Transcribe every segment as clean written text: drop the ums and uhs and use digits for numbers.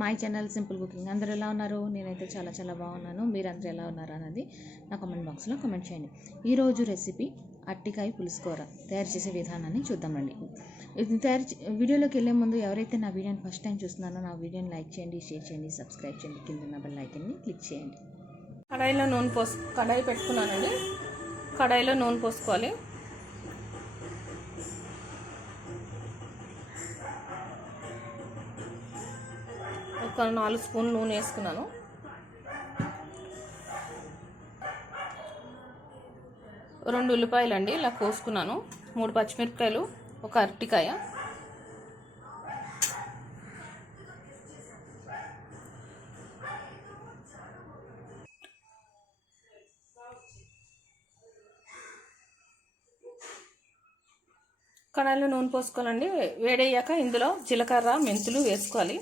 My channel simple cooking. అందరూ ఎలా ఉన్నారు? నేనైతే చాలా చాలా బాగున్నాను. మీరందరూ ఎలా ఉన్నారు అన్నది నా కామెంట్ బాక్స్లో కామెంట్ చేయండి. ఈరోజు రెసిపీ అరటికాయ పులుసు కూర తయారు చేసే విధానాన్ని చూద్దామండి. వీడియోలోకి వెళ్ళే ముందు ఎవరైతే నా వీడియోని ఫస్ట్ టైం చూస్తున్నారో నా వీడియోని లైక్ చేయండి, షేర్ చేయండి, సబ్స్క్రైబ్ చేయండి, కింద ఉన్న బెల్ ఐకాన్ని క్లిక్ చేయండి. కడాయి పెట్టుకున్నానండి. కడాయిలో నూనె పోసుకోవాలి. ఒక 4 స్పూన్లు నూనె వేసుకున్నాను. రెండు ఉల్లిపాయలు అండి ఇలా కోసుకున్నాను. 3 పచ్చిమిరపకాయలు, ఒక అరటికాయ, కడాయిలో నూనె పోసుకోవాలండి. వేడయ్యాక ఇందులో జీలకర్ర, మెంతులు వేసుకోవాలి.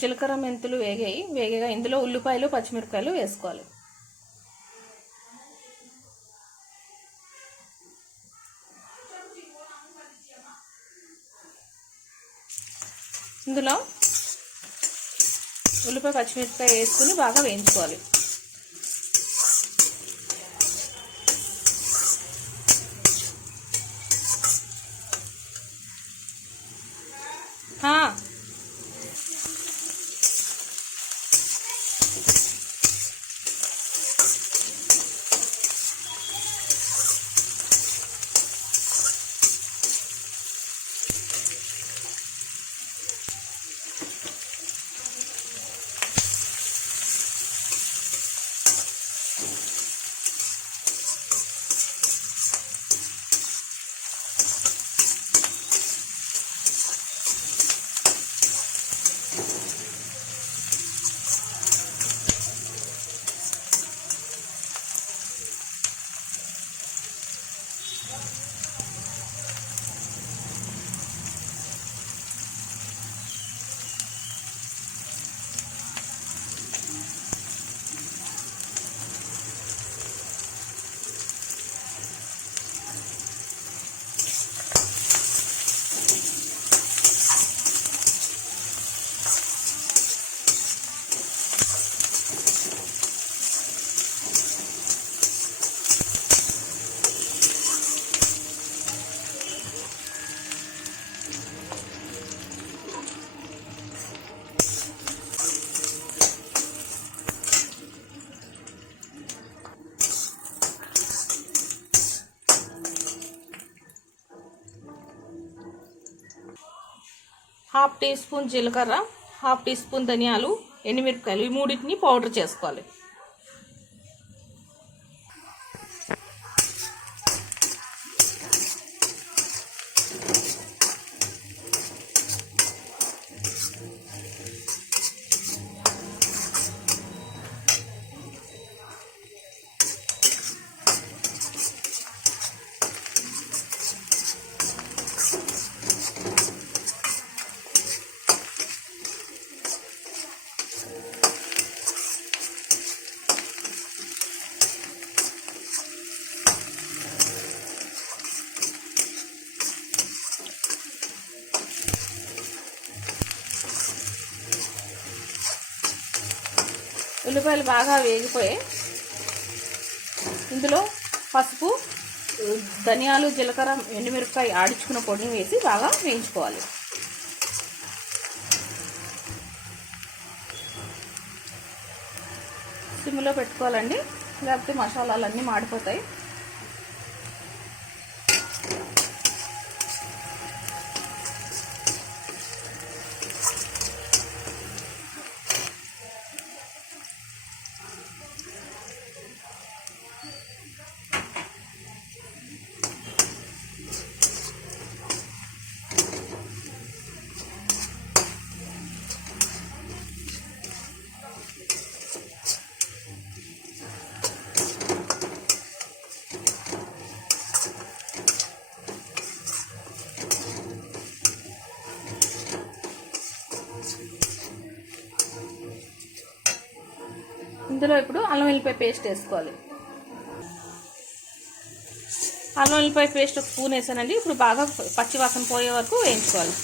జీలకర్ర, మెంతులు వేగగా ఇందులో ఉల్లిపాయలు, పచ్చిమిరపకాయలు వేసుకోవాలి. ఇందులో ఉల్లిపాయ, పచ్చిమిరపకాయ వేసుకుని బాగా వేయించుకోవాలి. హాఫ్ టీ స్పూన్ జీలకర్ర, హాఫ్ టీ స్పూన్ ధనియాలు, ఎండుమిరపకాయలు, ఈ మూడింటిని పౌడర్ చేసుకోవాలి. ఉల్లిపాయలు బాగా వేగిపోయాయి. ఇందులో పసుపు, ధనియాలు, జీలకర్ర, ఎండుమిరపకాయ ఆడించుకున్న పొడిని వేసి బాగా వేయించుకోవాలి. సిమ్లో పెట్టుకోవాలండి, లేకపోతే మసాలాలన్నీ మాడిపోతాయి. ఇందులో ఇప్పుడు అల్లం వెల్లిపాయ పేస్ట్ వేసుకోవాలి. అల్లం వెల్లిపాయ పేస్ట్ ఒక స్పూన్ వేసానండి. ఇప్పుడు బాగా పచ్చివాసన పోయే వరకు వేయించుకోవాలి.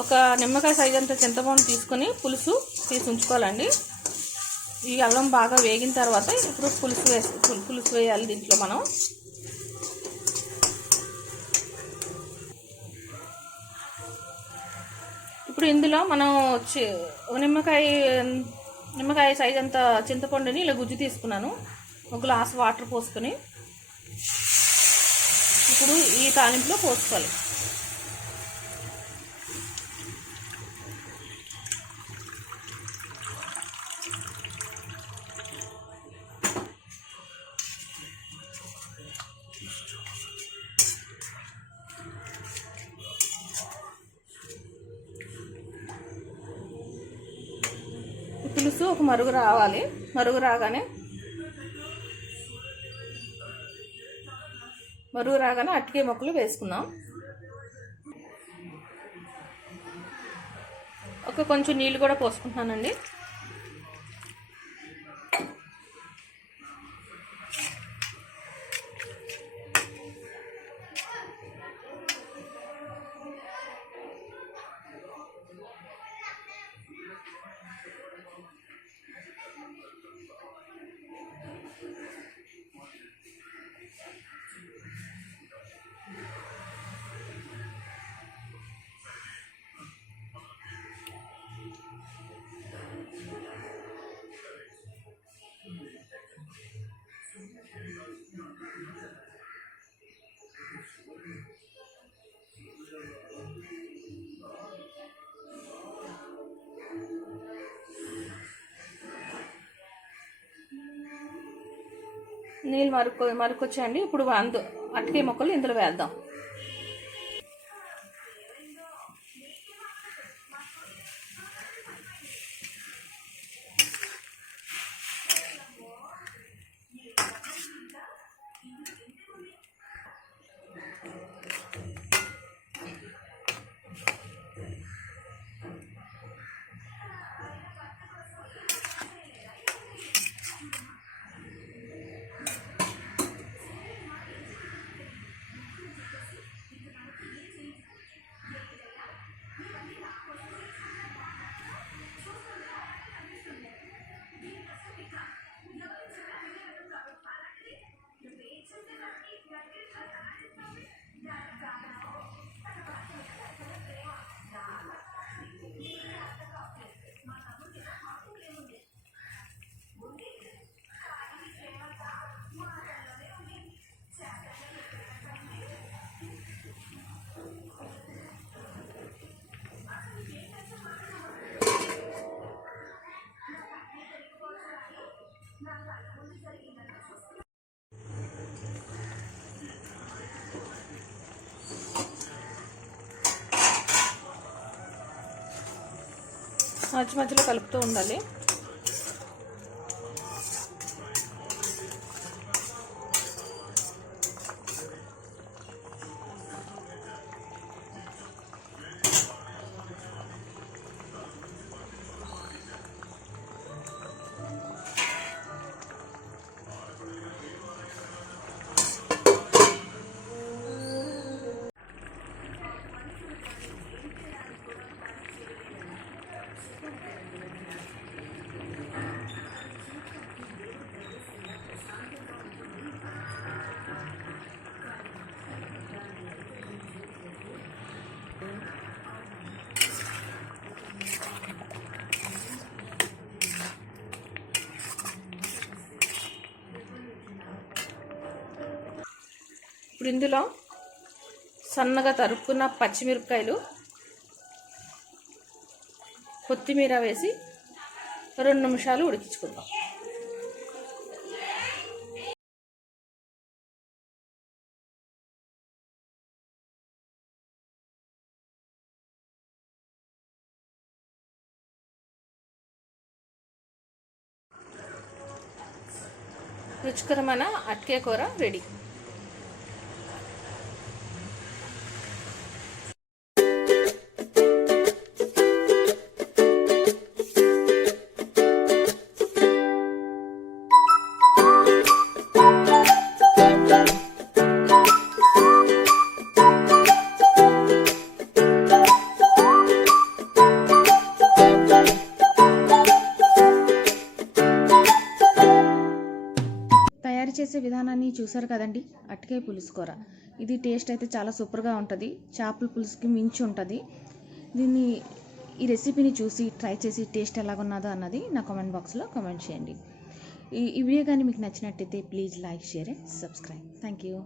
ఒక నిమ్మకాయ సైజ్ అంత చింతపండు తీసుకొని పులుసు తీసి ఉంచుకోవాలండి. ఈ అల్లం బాగా వేగిన తర్వాత ఇప్పుడు పులుసు వేయాలి. దీంట్లో మనం ఇప్పుడు ఇందులో మనం నిమ్మకాయ సైజ్ అంత చింతపండుని ఇలా గుజ్జు తీసుకున్నాను. ఒక గ్లాస్ వాటర్ పోసుకొని ఇప్పుడు ఈ తాలింపులో పోసుకోవాలి. పులుసు ఒక మరుగు రావాలి. మరుగు రాగానే అరటికాయ ముక్కలు వేసుకుందాం. కొంచెం నీళ్ళు కూడా పోసుకుంటున్నానండి. నీళ్ళు మరుకొచ్చాయండి. ఇప్పుడు అరటికాయ ముక్కలు ఇందులో వేద్దాం. మధ్యలో కలుపుతూ ఉండాలి. ఇప్పుడు ఇందులో సన్నగా తరుక్కున్న పచ్చిమిరపకాయలు, కొత్తిమీర వేసి 2 నిమిషాలు ఉడికించుకుందాం. రుచికరమైన అరటికాయ కూర రెడీ. తయారు చేసే విధానాన్ని చూసారు కదండి. అరటికాయ పులుసు కూర ఇది టేస్ట్ అయితే చాలా సూపర్గా ఉంటుంది. చేపల పులుసుకి మించి ఉంటుంది. ఈ రెసిపీని చూసి ట్రై చేసి టేస్ట్ ఎలాగున్నదో అన్నది నా కామెంట్ బాక్స్లో కామెంట్ చేయండి. ఈ వీడియో కానీ మీకు నచ్చినట్టయితే please like, share and subscribe. Thank you.